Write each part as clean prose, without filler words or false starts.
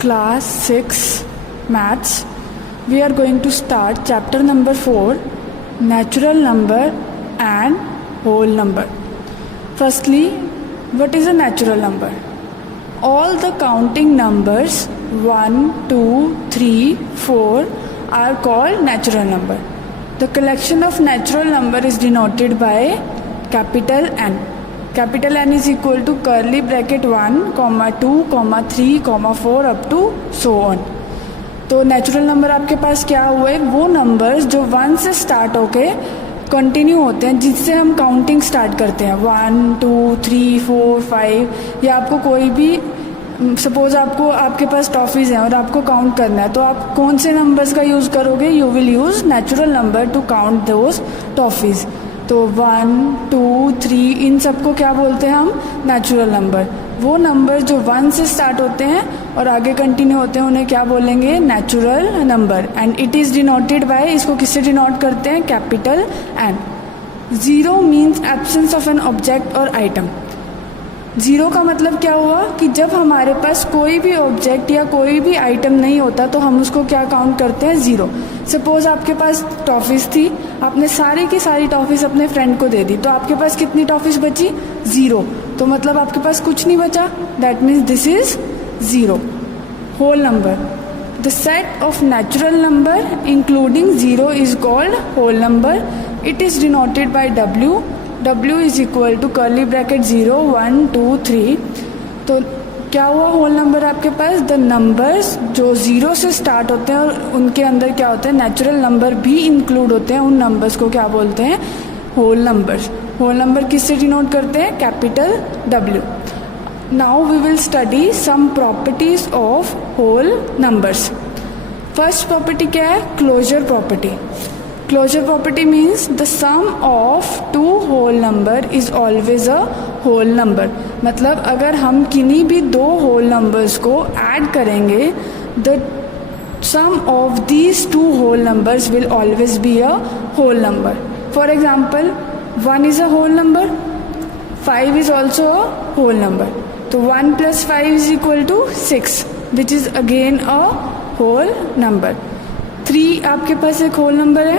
Class 6 Maths. We are going to start chapter number 4, Natural Number and Whole Number. Firstly, what is a natural number? All the counting numbers 1, 2, 3, 4 are called natural number. The collection of natural number is denoted by capital N. Capital N is equal to curly bracket 1, 2, 3, 4 up to so on. तो natural number आपके पास क्या हुए, वो numbers जो 1 से start होके continue होते हैं, जिससे हम काउंटिंग स्टार्ट करते हैं 1, 2, 3, 4, 5, या आपको कोई भी सपोज आपके पास टॉफीज़ हैं और आपको काउंट करना है, तो आप कौन से नंबर्स का यूज़ करोगे? You will use natural number two count those toffees. तो 1, 2, 3 इन सबको क्या बोलते हैं हम? Natural number. वो नंबर जो 1 से स्टार्ट होते हैं और आगे कंटिन्यू होते हैं उन्हें क्या बोलेंगे? Natural number. And it is denoted by, इसको किससे डिनोट करते हैं? Capital N. Zero means absence of an object और आइटम. ज़ीरो का मतलब क्या हुआ कि जब हमारे पास कोई भी ऑब्जेक्ट या कोई भी आइटम नहीं होता तो हम उसको क्या काउंट करते हैं? ज़ीरो. सपोज आपके पास टॉफ़ीज़ थी, आपने सारी की सारी टॉफ़ीज़ अपने फ्रेंड को दे दी, तो आपके पास कितनी टॉफ़ीज़ बची? ज़ीरो. तो मतलब आपके पास कुछ नहीं बचा. That means this is zero. Whole number. The set of natural number including zero is called whole number. It is denoted by W. W is equal to curly bracket 0, 1, 2, 3. तो क्या हुआ होल नंबर आपके पास? The numbers जो 0 से start होते हैं और उनके अंदर क्या होते हैं? नेचुरल नंबर भी इंक्लूड होते हैं. उन नंबर्स को क्या बोलते हैं? Whole numbers. होल नंबर किससे डिनोट करते हैं? Capital W. Now we will study some properties of whole numbers. First property क्या है? Closure property. Closure property means the sum of two whole number is always a whole number. मतलब अगर हम किन्हीं भी दो whole numbers को add करेंगे, the sum of these two whole numbers will always be a whole number. For example, 1 is a whole number, 5 is also a whole number. तो 1 plus 5 is equal to 6, which is again a whole number. 3 आपके पास एक whole number है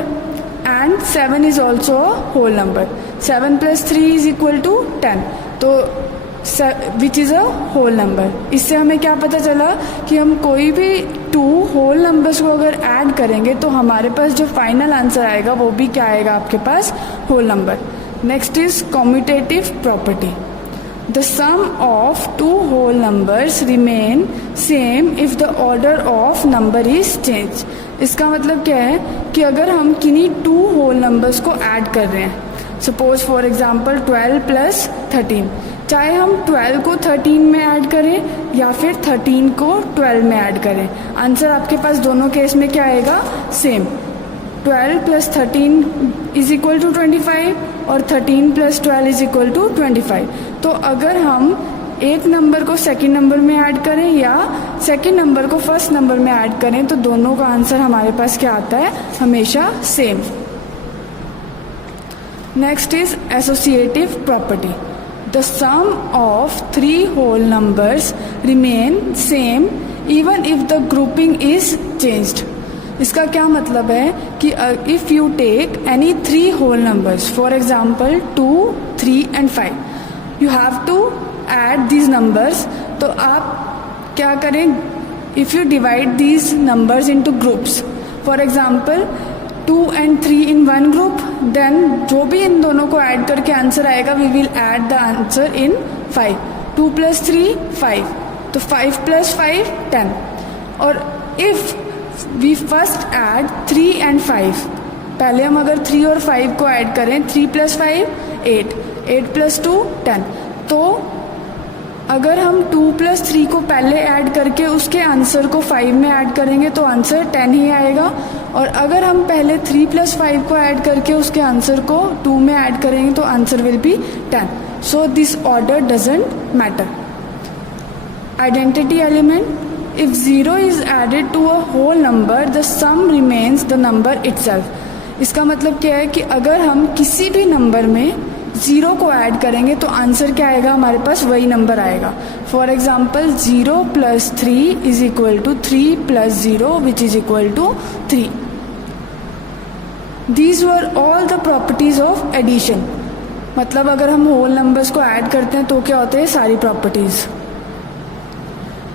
and 7 is also a whole number. 7 plus 3 is equal to 10. तो which is a whole number. इससे हमें क्या पता चला कि हम कोई भी 2 होल नंबर्स को अगर ऐड करेंगे तो हमारे पास जो फाइनल आंसर आएगा वो भी क्या आएगा आपके पास? Whole number. Next is commutative property. The sum of two whole numbers remain same if the order of number is changed. इसका मतलब क्या है कि अगर हम किन्हीं 2 whole numbers को ऐड कर रहे हैं, सपोज फॉर एग्जाम्पल 12 plus 13, चाहे हम 12 को 13 में ऐड करें या फिर 13 को 12 में ऐड करें, आंसर आपके पास दोनों केस में क्या आएगा? Same. 12 plus 13 is equal to 25 और 13 plus 12 इज इक्वल टू 25. तो अगर हम एक नंबर को सेकंड नंबर में ऐड करें या सेकंड नंबर को फर्स्ट नंबर में ऐड करें तो दोनों का आंसर हमारे पास क्या आता है? हमेशा same. Next is associative property. The sum of 3 whole numbers remain same even if the grouping is changed. इसका क्या मतलब है कि if you take any 3 whole numbers, for example 2, 3 and 5, you have to add these numbers. तो आप क्या करें? If you divide these numbers into groups, for example 2 and 3 in one group, then जो भी इन दोनों को ऐड करके आंसर आएगा we will add the answer in 5. 2 plus 3 5, तो 5 plus 5 10. और if we first add 3 and 5, पहले हम अगर 3 और 5 को ऐड करें, 3 plus 5 8, 8 plus 2 10. तो अगर हम 2 plus 3 को पहले ऐड करके उसके आंसर को 5 में ऐड करेंगे तो आंसर 10 ही आएगा. और अगर हम पहले 3 plus 5 को ऐड करके उसके आंसर को 2 में ऐड करेंगे तो answer will B 10. So this order doesn't matter. Identity element. If 0 is added to a whole number, the sum remains the number itself. इसका मतलब क्या है कि अगर हम किसी भी नंबर में ज़ीरो को ऐड करेंगे तो आंसर क्या आएगा, हमारे पास वही नंबर आएगा. For example 0 + 3 is equal to 3 + 0 which is equal to 3. These were all the properties of addition. मतलब अगर हम होल नंबर्स को ऐड करते हैं तो क्या होते हैं, सारी प्रॉपर्टीज.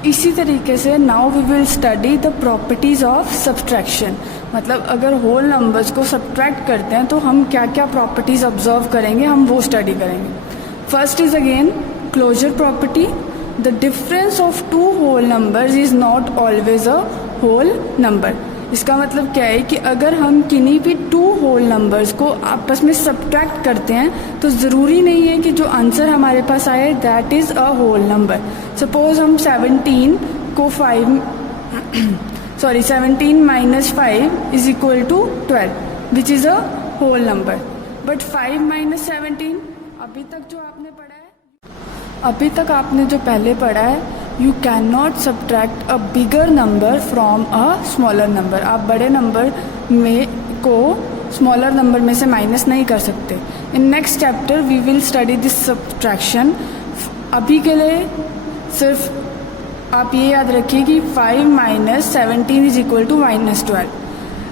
इसी तरीके से now we will study the properties of subtraction. मतलब अगर होल नंबर्स को सब्ट्रैक्ट करते हैं तो हम क्या क्या प्रॉपर्टीज ऑब्जर्व करेंगे, हम वो स्टडी करेंगे. First is again closure property. The difference of two whole numbers is not always a whole number. इसका मतलब क्या है कि अगर हम किन्हीं भी टू होल नंबर्स को आपस में सब्ट्रैक्ट करते हैं तो ज़रूरी नहीं है कि जो आंसर हमारे पास आए that is a whole number. Suppose हम 17 को 17 - 5 is equal to 12 which is a whole number. But 5 - 17 अभी तक जो आपने पढ़ा है, अभी तक आपने जो पहले पढ़ा है, you can not subtract a bigger number from a smaller number. आप बड़े नंबर में को स्मॉलर नंबर में से माइनस नहीं कर सकते. In next chapter we will study this subtraction. अभी के लिए सिर्फ आप ये याद रखिए कि 5 - 17 इज इक्वल टू -12.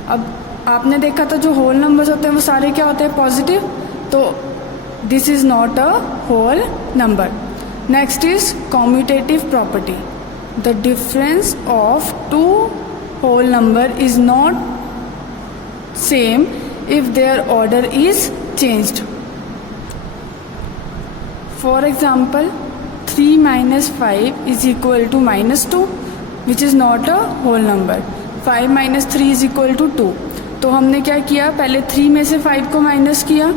अब आपने देखा था जो होल नंबर्स होते हैं वो सारे क्या होते हैं, पॉजिटिव. तो this is not a whole number. Next is commutative property. The difference of two whole number is not same if their order is changed. For example, 3 - 5 is equal to -2 which is not a whole number. 5 - 3 is equal to 2. तो हमने क्या किया, पहले 3 में से 5 को minus किया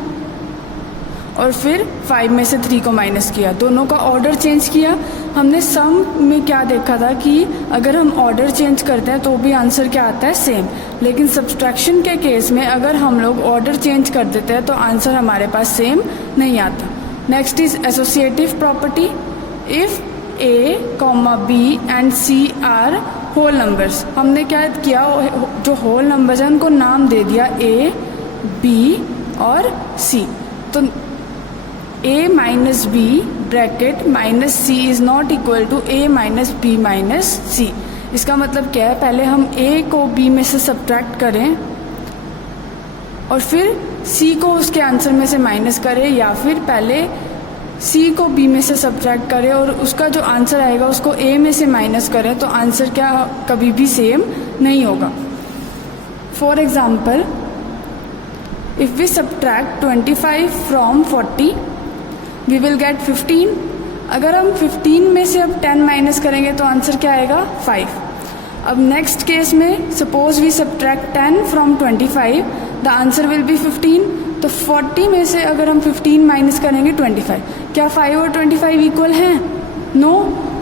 और फिर 5 में से 3 को माइनस किया. दोनों का ऑर्डर चेंज किया. हमने सम में क्या देखा था कि अगर हम ऑर्डर चेंज करते हैं तो भी आंसर क्या आता है, सेम. लेकिन सब्सट्रैक्शन के केस में अगर हम लोग ऑर्डर चेंज कर देते हैं तो आंसर हमारे पास सेम नहीं आता. Next is associative property. If A, B and C are whole numbers. हमने क्या किया, जो होल नंबर्स हैं उनको नाम दे दिया A, B और C. तो A - B bracket -C is not equal to A - B - C. इसका मतलब क्या है, पहले हम A को B में से सब्ट्रैक्ट करें और फिर C को उसके आंसर में से माइनस करें, या फिर पहले C को B में से सब्ट्रैक्ट करें और उसका जो आंसर आएगा उसको A में से माइनस करें, तो आंसर क्या कभी भी सेम नहीं होगा. For example, if we subtract 25 from 40 we will get 15. अगर हम 15 में से अब 10 माइनस करेंगे तो आंसर क्या आएगा, 5. अब नेक्स्ट केस में suppose we subtract 10 from 25 the answer will be 15. तो 40 में से अगर हम 15 माइनस करेंगे 25, क्या 5 और 25 इक्वल हैं, नो.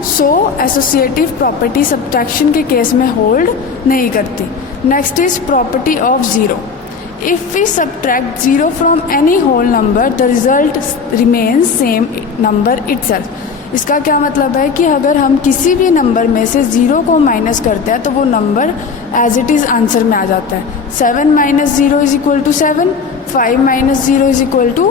सो एसोसिएटिव प्रॉपर्टी सब्ट्रैक्शन के केस में होल्ड नहीं करती. Next is property of zero. If we subtract 0 from any whole number, the result remains same number itself. इसका क्या मतलब है कि अगर हम किसी भी नंबर में से 0 को माइनस करते हैं तो वो number as it is answer में आ जाता है. 7 - 0 is equal to 7, 5 - 0 is equal to